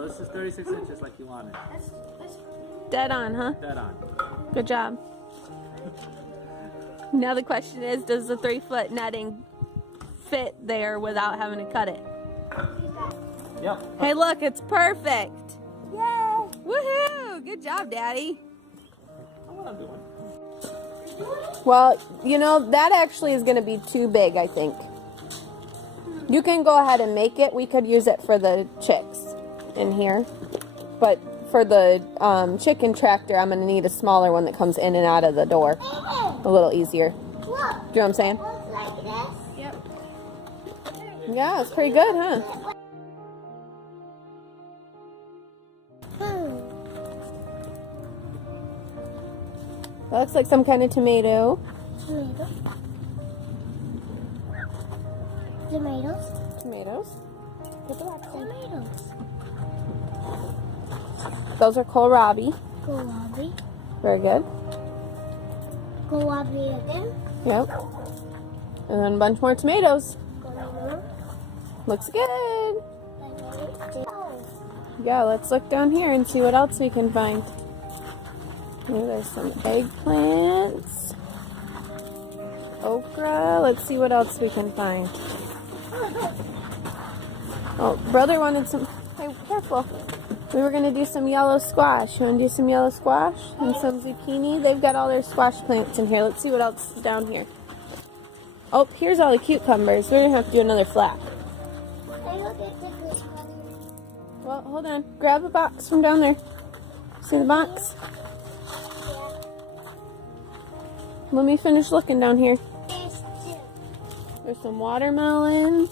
So this is 36 inches like you wanted. Dead on, huh? Dead on. Good job. Now the question is, does the 3-foot netting fit there without having to cut it? Yep. Hey, look, it's perfect. Yay! Woohoo! Good job, Daddy. What I'm doing. Well, you know, that actually is going to be too big, I think. You can go ahead and make it. We could use it for the chicks in here. But for the chicken tractor, I'm going to need a smaller one that comes in and out of the door. A little easier. Do you know what I'm saying? Like this? Yep. Yeah, it's pretty good, huh? That looks like some kind of tomato. Tomatoes. Tomatoes. Tomatoes. Those are kohlrabi. Kohlrabi. Very good. Kohlrabi again. Yep. And then a bunch more tomatoes. Kohlrabi. Looks good. Yeah, let's look down here and see what else we can find. Here, there's some eggplants. Okra. Let's see what else we can find. Oh, brother wanted some. Hey, careful. We were going to do some yellow squash. You want to do some yellow squash and some zucchini? They've got all their squash plants in here. Let's see what else is down here. Oh, here's all the cucumbers. We're going to have to do another flat. Well, hold on. Grab a box from down there. See the box? Let me finish looking down here. There's some watermelons.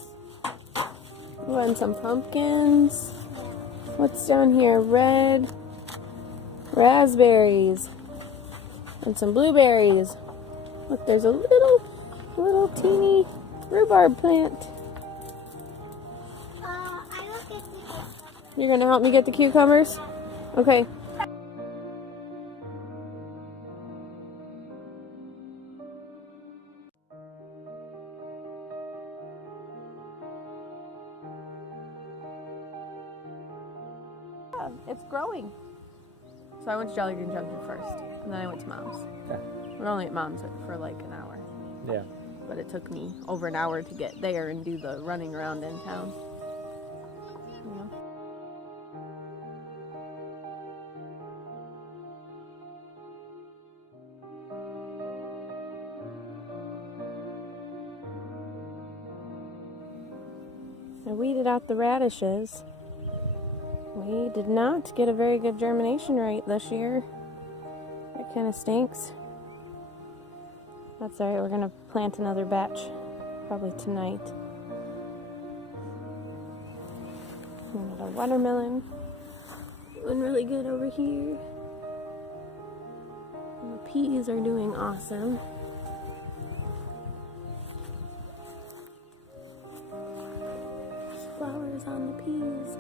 Ooh, and some pumpkins. What's down here? Red raspberries. And some blueberries. Look, there's a little teeny rhubarb plant. You're gonna help me get the cucumbers? Okay. Yeah, it's growing. So I went to Jolly Green Junction first, and then I went to Mom's. Okay. We're only at Mom's for like an hour. Yeah. But it took me over an hour to get there and do the running around in town. You know? I weeded out the radishes. We did not get a very good germination rate this year. That kind of stinks. That's alright, we're going to plant another batch probably tonight. And a watermelon. Doing really good over here. And the peas are doing awesome. There's flowers on the peas.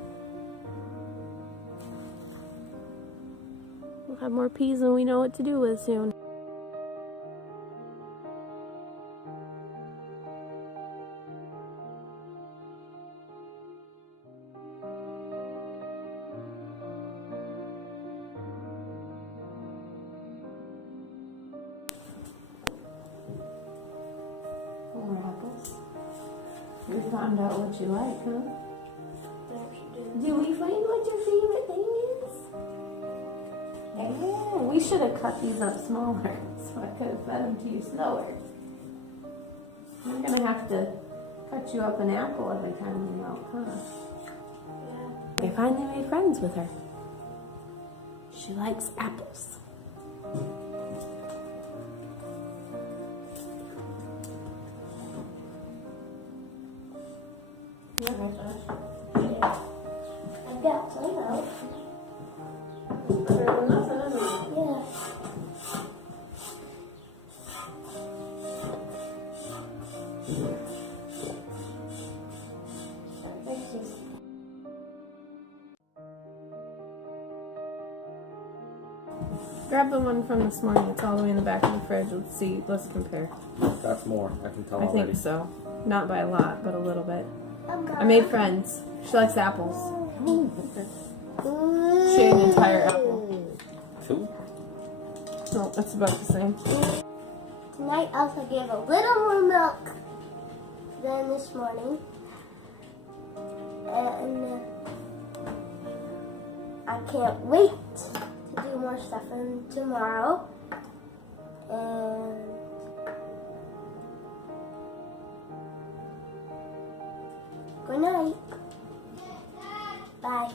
We'll have more peas than we know what to do with soon. More apples. You found out what you like, huh? Do we find what your favorite thing is? Yeah, we should have cut these up smaller so I could have fed them to you slower. We're gonna have to cut you up an apple every time we milk, huh? Yeah. I finally made friends with her. She likes apples. I've got some out. Yeah. Grab the one from this morning. It's all the way in the back of the fridge. Let's see. Let's compare. That's more. I can tell I already. think so. Not by a lot, but a little bit. I made friends. She likes apples. Share an entire apple. 2? No, that's about the same. Tonight Elsa gave a little more milk than this morning. And I can't wait to do more stuff tomorrow. And good night. Bye.